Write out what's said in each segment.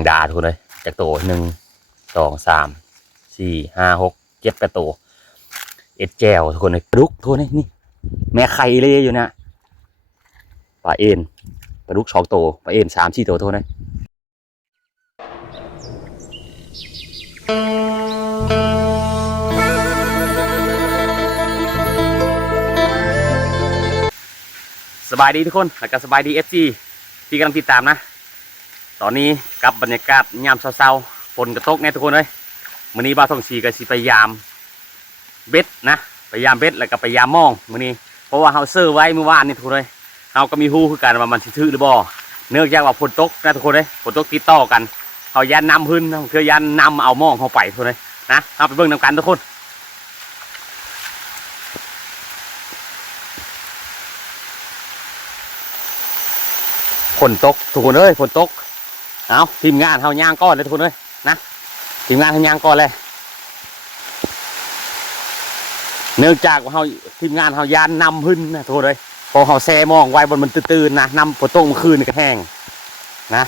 งดาทุกคนเลยจากโตหนึ่งสองสามสี่ห้าหกเจ็ดแปดโตเอ็ดแจวทุกคนเลยปลาดุกทุกคนเลยนี่แม่ไข่เลยอยู่นะปลาเอ็นปลาดุกสองโตปลาเอ็นสามสี่โตทุกคนเลยสบายดีทุกคนแล้วก็สบายดีเอฟซีที่กำลังติดตามนะ อนนี้กับบรรยากาศยามเช้าๆฝนกระตกแน่ทุกคนเลยมื้อนี้บ้าวทองชีก็สิพยายามเบ็ดนะพยายามเบ็ดแล้วก็พยายามมองมื้อนี้เพราะว่าเฮาเซอร์ไว้เมื่อวานนี่ทุกคนเลยเฮาก็มีฮู้คือกันว่ามันสิถือหรือบ่เนื่องจากว่าฝนตกนะทุกคนเลยฝนตกติดต่อกันเฮายันนำพื้นคือยันนำเอามองเฮาไปทุกคนเลยนะเฮาไปเบิ่งนํกันทุกคนฝนตกทุกคนเอ้ยฝนตก เอาทีมงานเฮาย่างก้อนเลยทุกคนเลยนะทีมงานเฮาย่างก้อนเลย เนื่องจากว่าเฮาทีมงานเฮายานนำขึ้นนะทุกคนเลยพอเฮาแซมองไว้บนมันตื่นๆนะนำฝนตกเมื่อคืนก็แห้งนะ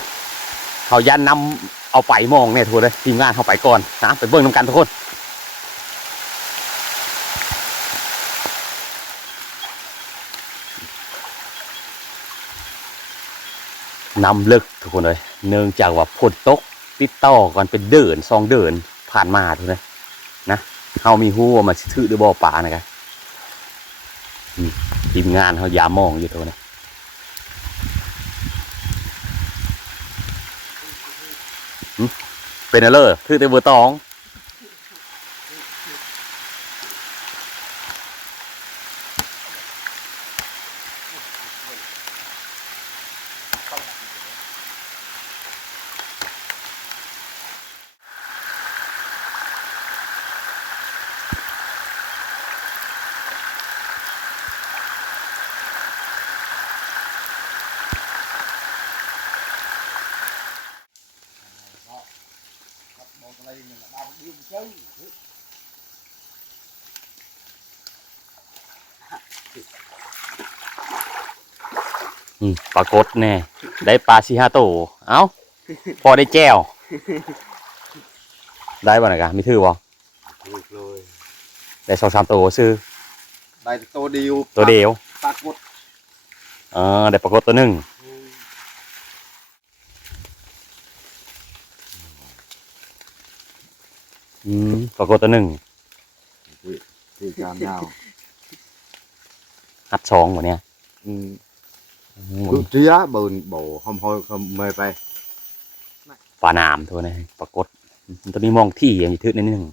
เฮายานนำเอาไปมองเนี่ยทุกคนเลยทีมงานเฮาไปก่อนนะไปเบิ่งนำกันทุกคน น้ำลึกทุกคนเลยเนื่องจากว่าฝนตกติดต่อกันเป็นเดินซองเดินผ่านมาทุกคนเลยนะเฮามีฮู้ว่ามันสิถือหรือบ่ป่านะครับอืมทีมงานเขายามองอยู่ทุกคนเลยเป็นอะไรเลยถือแต่เบอร์ตอง ปรากฏแน่ได้ปลาชีฮาโตวเอ้า พอได้แจ้ว ได้บ่นะกะมีถือบ่ถูกเลยได้สองสามตัวซื้อ ได้ตัวเดียว ตัวเดียวปรากฏเออได้ปรากฏตัวหนึ่งอืมปรากฏตัวหนึ่งที่การยาวหัดสองหมดเนี่ยอืม อืมคือเจ้าเบิร์นโบหอมหอยคำเมยไปปลาหนามตัวนี้ปรากฏตัวนี้มองที่อย่างนี้ทึกนิดนึง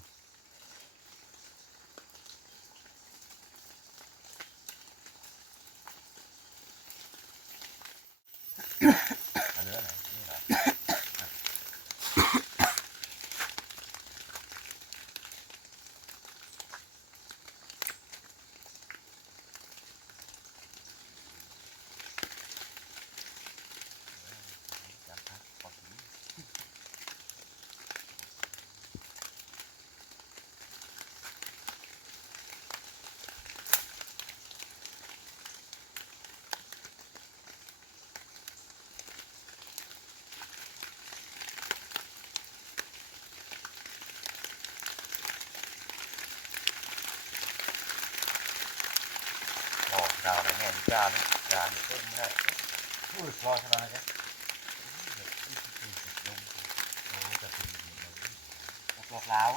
ดาวไหนแม่จานจานเพิ่มไม่ได้พูดพอสบายเลยบอกแล้ว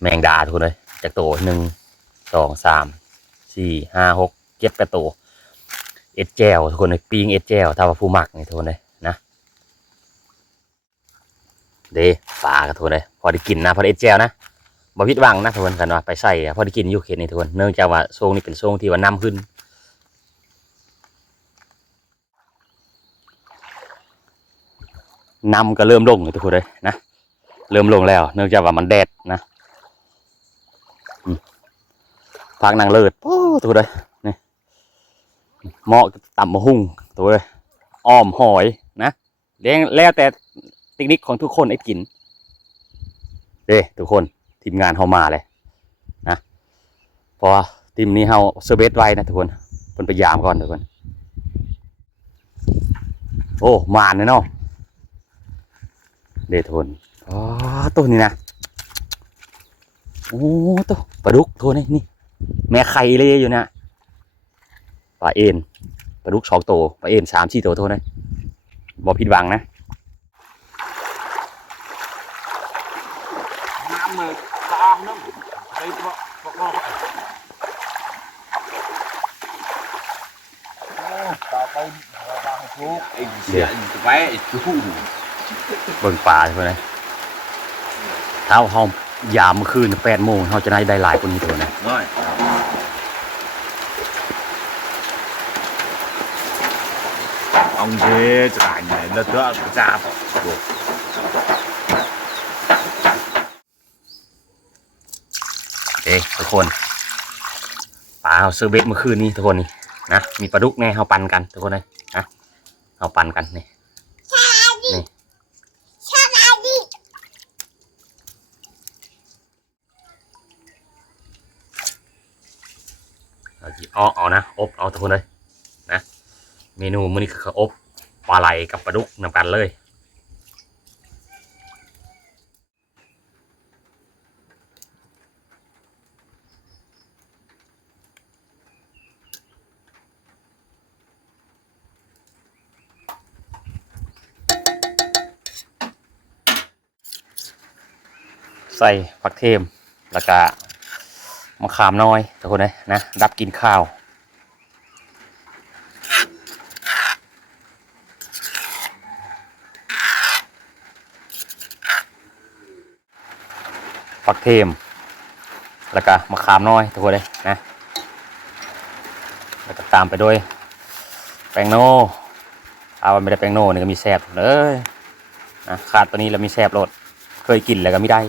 แมงดาทุกคนเลยจากโตหนึ่งสองสามสี่ห้าหกเจ็ดแปดโตเอ็ดแจวทุกคนเลยปีงเอ็ดแจวถ้าว่าผู้หมักนี่ทุกคนเลยนะเด้ปลากระทุกคนเลยพอได้กินนะพอได้เอ็ดแจวนะบ่ผิดวังนะทุกคนกันว่าไปใส่พอได้กินอยู่เขตนี้ทุกคนเนื่องจากว่าโซงนี้เป็นโซงที่ว่าน้ำขึ้นน้ำก็เริ่มลงเลยทุกคนเลยนะ เริ่มลงแล้ว เนื่องจากว่ามันแดดนะพักนางเลิศโอ้ทุกเลยนี่เหมาะต่ำมะฮุ่งทุกเลยอ้อมหอยนะเลี้ยงแล้วแต่เทคนิคของทุกคนไอ้กินเด้ทุกคนทีมงานเขามาเลยนะพราะว่าทีมนี้เขาเซอร์เวสไว้นะทุกคนเป็นไปยามก่อนทุกคน โอ้มานเลยเนาะเดทนอ๋อ ตัวนี้นะโอ้ตัวปลาดุกตัวนี้นี่ แม่ไข่เลยอยู่นะปลาเอ็นปลาดุกสองตัวปลาเอ็นสามสี่ตัวโทษนะบอผิดหวังนะน้ำมือตาน้ำไอ้ตัวพวกเราตาไปตาของครูไอ้เสียไว้ไอ้ตู้เบิ่งปลาใช่ไหม เท้าห้องยามเมื่อคืนแปดโมงเขาจะได้ได้หลายคนนี้ตัวนะน้อย ông ghê trả nhảy là tựa chạp เอ้ทุกคนปลาเขาซื้อเบ็ดเมื่อคืนนี้ทุกคนนี่นะมีปลาดุกแน่เขาปันกันทุกคนเลยนะเขาปันกันนี่นี่ เอาจีเอาเอานะ อบเอาทุกคนเลยนะ เมนูมื้อนี้คืออบปลาไหลกับปลาดุกนำกันเลยใส่ผักเทมแล้วก็ มะขามน้อยทุกคนเลยนะดับกินข้าวผักเทม แล้วก็มะขามน้อยทุกคนเลยนะแล้วก็ตามไปด้วยแป้งโน่เอาไม่ได้แป้งโน่นี่ก็มีแซบเลยนะขาดตัวนี้แล้วมีแซบรสเคยกินแล้วก็ไม่ได้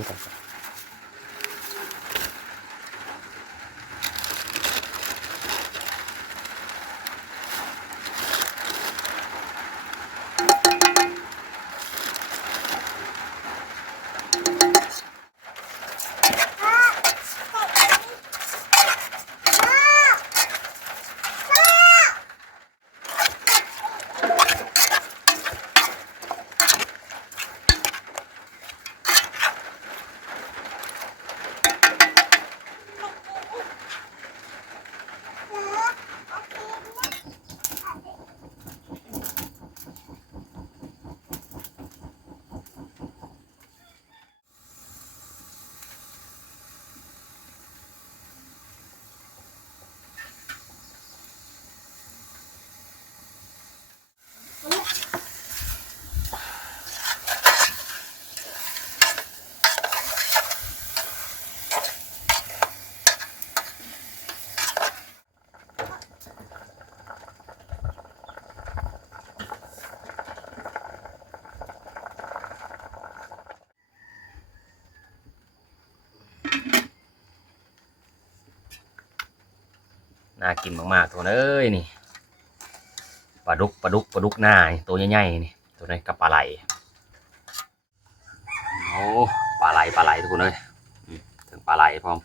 น่ากินมากๆตัวเอ้ยนี่ปลาดุกปลาดุกปลาดุกหน้าตัวใหญ่ๆนี่ตัวนี้กับปลาไหลโอ้ปลาไหลปลาไหลทุกคนเลยถึงปลาไหลพร้อม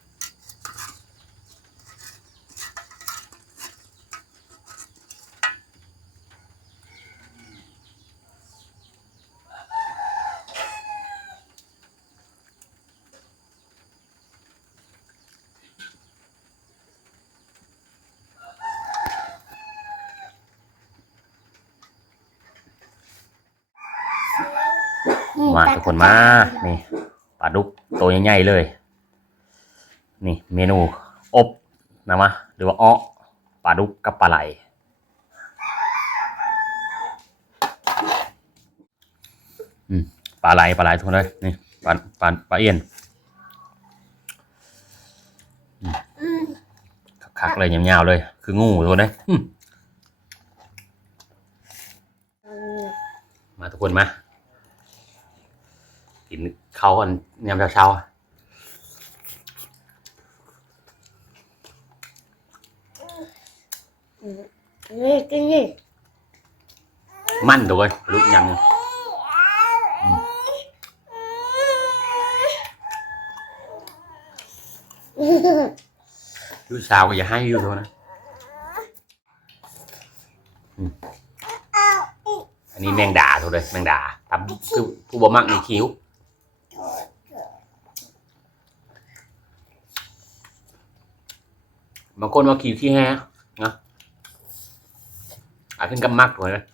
มาทุกคนมานี่ปลาดุกตัวใหญ่ๆเลย นี่เมนูอบนะมะหรือว่าอ้อปลาดุกกับปลาไหลอืมปลาไหลปลาไหลทุกคนเลยนี่ปลาปลาปลาเอียนอืมคักๆเลยยาวๆเลย คืองูทุกคนเลยอืมมาทุกคนมา กินข้าวกันยามเช้าๆอะนี่กินนี่มันตัวเว้ยลูกยำเนี่ยลูกสาวก็อย่าให้ยู่ตัวนะ อันนี้แมงดาตัวเลยแมงดาทำคือผู้บ่มักในคิ้ว บางคนว่าขี่ที่แห้นะอาจขึ้นกำมักตัวนะ